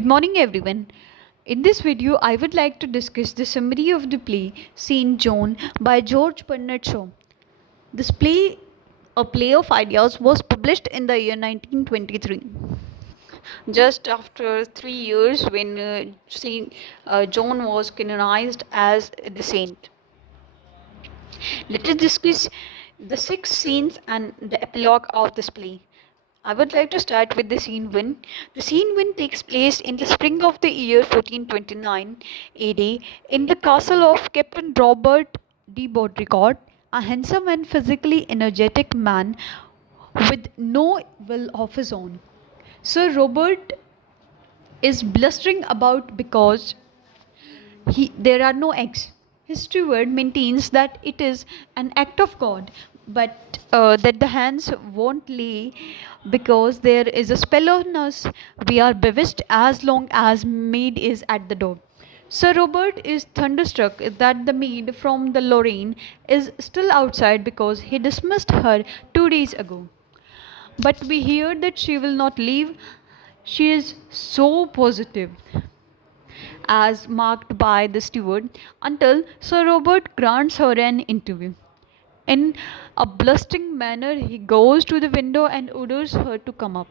Good morning, everyone. In this video, I would like to discuss the summary of the play Saint Joan by George Bernard Shaw. This play, a play of ideas, was published in the year 1923, just after 3 years when Saint Joan was canonized as the saint. Let us discuss the six scenes and the epilogue of this play. I would like to start with the scene 1. The scene 1 takes place in the spring of the year 1429 AD in the castle of Captain Robert de Baudricourt, a handsome and physically energetic man with no will of his own. Sir Robert is blustering about because there are no eggs. His steward maintains that it is an act of God, but that the hens won't lay because there is a spell on us. We are bewitched as long as maid is at the door. Sir Robert is thunderstruck that the maid from the Lorraine is still outside because he dismissed her 2 days ago. But we hear that she will not leave. She is so positive, as marked by the steward, until Sir Robert grants her an interview. In a blustering manner, he goes to the window and orders her to come up.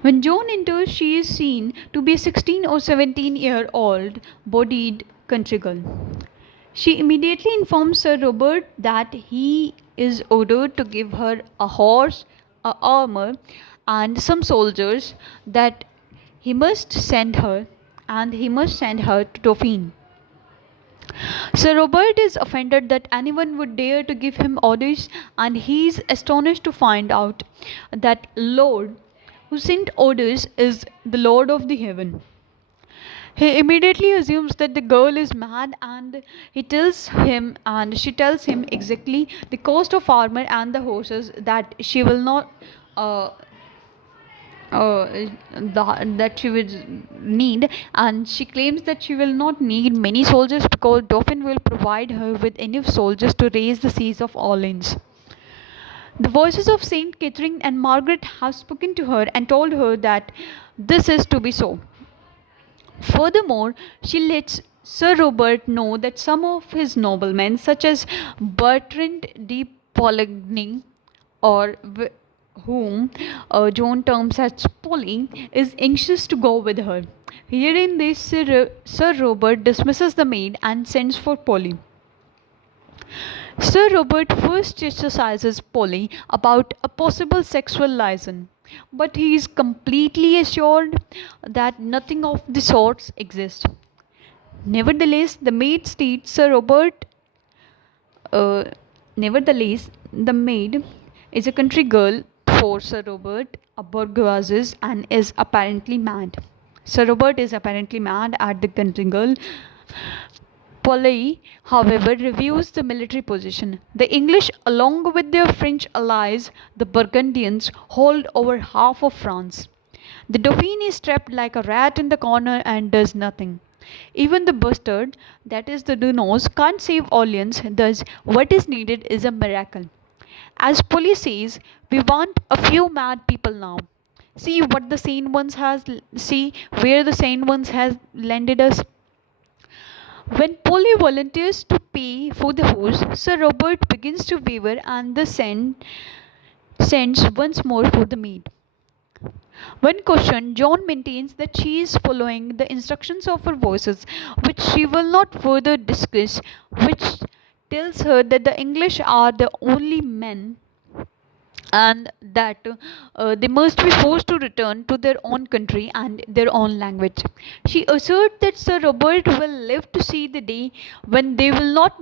When Joan enters, she is seen to be a 16 or 17-year-old bodied country girl. She immediately informs Sir Robert that he is ordered to give her a horse, a armor, and some soldiers, that he must send her to Dauphine. Sir Robert is offended that anyone would dare to give him orders, and he is astonished to find out that Lord who sent orders is the Lord of the heaven. He immediately assumes that the girl is mad, and she tells him exactly the cost of armor and the horses that she will not uh, that she would need, and she claims that she will not need many soldiers because Dauphin will provide her with enough soldiers to raise the siege of Orleans. The voices of Saint Catherine and Margaret have spoken to her and told her that this is to be so. Furthermore, she lets Sir Robert know that some of his noblemen, such as Bertrand de Poligny, or whom Joan terms as Polly, is anxious to go with her. Hearing this, Sir Robert dismisses the maid and sends for Polly. Sir Robert first chastises Polly about a possible sexual liaison, but he is completely assured that nothing of the sorts exists. Nevertheless, the maid states Sir Robert. Uh, Nevertheless, the maid is a country girl for Sir Robert, a bourgeois, and is apparently mad. Sir Robert is apparently mad at the country girl. Polly, however, reviews the military position. The English, along with their French allies, the Burgundians, hold over half of France. The Dauphin is trapped like a rat in the corner and does nothing. Even the bastard, that is the Dunos, can't save Orleans, thus, what is needed is a miracle. As Polly says, we want a few mad people now. See where the sane ones has landed us. When Polly volunteers to pay for the horse, Sir Robert begins to waver and sends once more for the maid. When questioned, Joan maintains that she is following the instructions of her voices, which she will not further discuss, which tells her that the English are the only men and that they must be forced to return to their own country and their own language. She asserts that Sir Robert will live to see the day when there not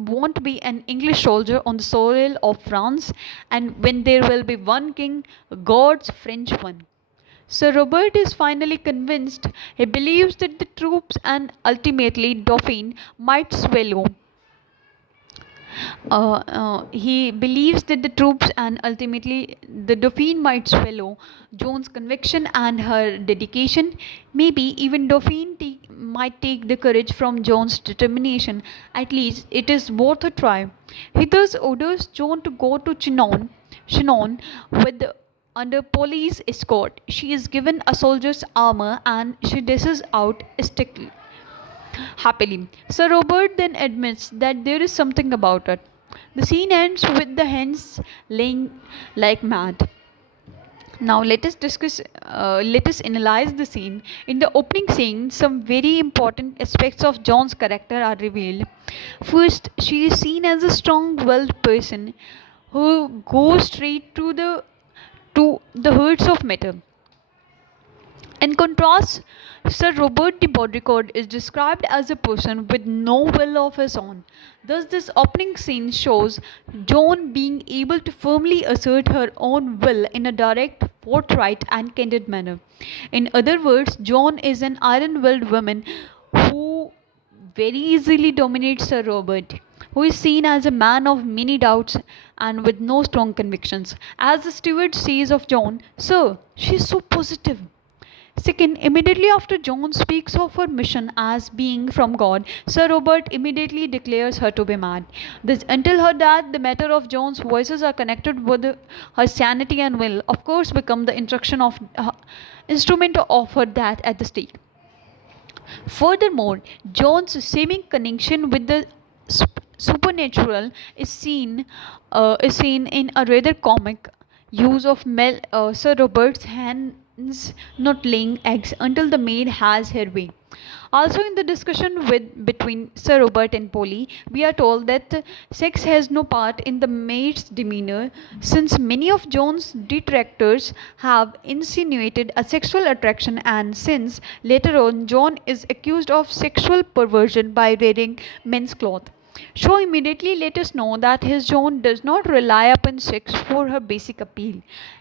won't be an English soldier on the soil of France, and when there will be one king, God's French one. Sir Robert is finally convinced. He believes that the troops and ultimately Dauphin might swallow he believes that the troops and ultimately the Dauphin might swallow Joan's conviction and her dedication. Maybe even might take the courage from Joan's determination. At least it is worth a try. He thus orders Joan to go to Chinon with under police escort. She is given a soldier's armor and she dishes out strictly. Happily, Sir Robert then admits that there is something about it. The scene ends with the hens laying like mad. Now let us analyze the scene. In the opening scene, some very important aspects of John's character are revealed. First, she is seen as a strong-willed person who goes straight to the herds of matter. In contrast, Sir Robert de Baudricourt is described as a person with no will of his own. Thus, this opening scene shows Joan being able to firmly assert her own will in a direct, forthright, and candid manner. In other words, Joan is an iron willed woman who very easily dominates Sir Robert, who is seen as a man of many doubts and with no strong convictions. As the steward says of Joan, "Sir, she is so positive." Second, immediately after Joan speaks of her mission as being from God, Sir Robert immediately declares her to be mad. This, until her death, the matter of Joan's voices are connected with her sanity and will, of course, become the instrument of her death at the stake. Furthermore, Joan's seeming connection with the supernatural is seen in a rather comic use of Sir Robert's hens not laying eggs until the maid has her way. Also, in the discussion between Sir Robert and Polly, we are told that sex has no part in the maid's demeanor, since many of Joan's detractors have insinuated a sexual attraction, and since later on Joan is accused of sexual perversion by wearing men's clothes. Shaw immediately let us know that his Joan does not rely upon sex for her basic appeal.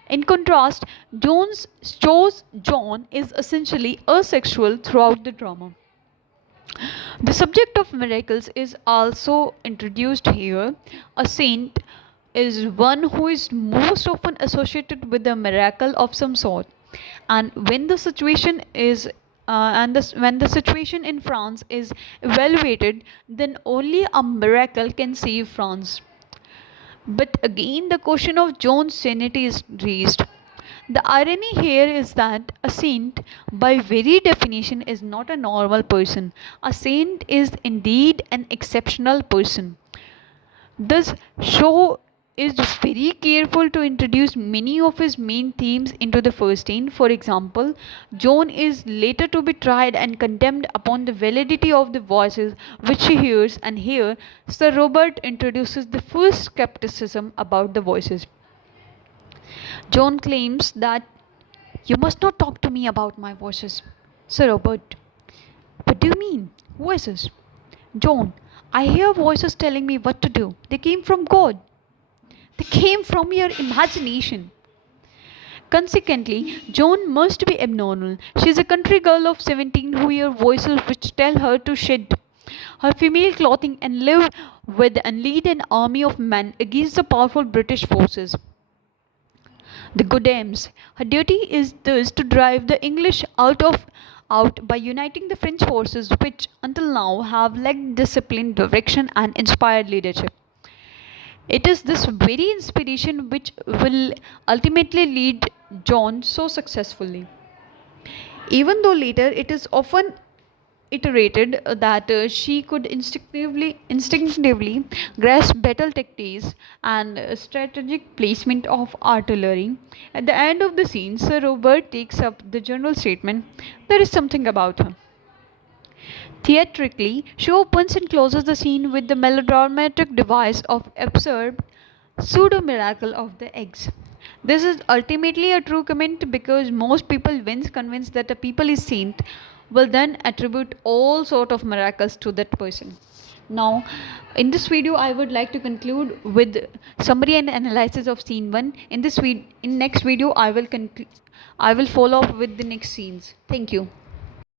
In contrast, Shaw's Joan is essentially asexual throughout the drama. The subject of miracles is also introduced here. A saint is one who is most often associated with a miracle of some sort, and when the situation is when the situation in France is evaluated, then only a miracle can save France. But again, the question of Joan's sanity is raised. The irony here is that a saint, by very definition, is not a normal person. A saint is indeed an exceptional person. Thus, Shaw is very careful to introduce many of his main themes into the first scene. For example, Joan is later to be tried and condemned upon the validity of the voices which she hears, and here Sir Robert introduces the first skepticism about the voices. Joan claims that "You must not talk to me about my voices." Sir Robert: "What do you mean? Voices?" Joan: "I hear voices telling me what to do. They came from God. They came from your imagination." Consequently, Joan must be abnormal. She is a country girl of 17 who hears voices which tell her to shed her female clothing and live with and lead an army of men against the powerful British forces, the Godames. Her duty is thus to drive the English out by uniting the French forces, which until now have lacked discipline, direction, and inspired leadership. It is this very inspiration which will ultimately lead Joan so successfully. Even though later it is often iterated that she could instinctively grasp battle tactics and strategic placement of artillery. At the end of the scene, Sir Robert takes up the general statement, "There is something about her." Theatrically, she opens and closes the scene with the melodramatic device of absurd pseudo miracle of the eggs. This is ultimately a true comment because most people, once convinced that a people is saint, will then attribute all sort of miracles to that person. Now, in this video, I would like to conclude with summary and analysis of scene 1. In next video, I will follow up with the next scenes. Thank you.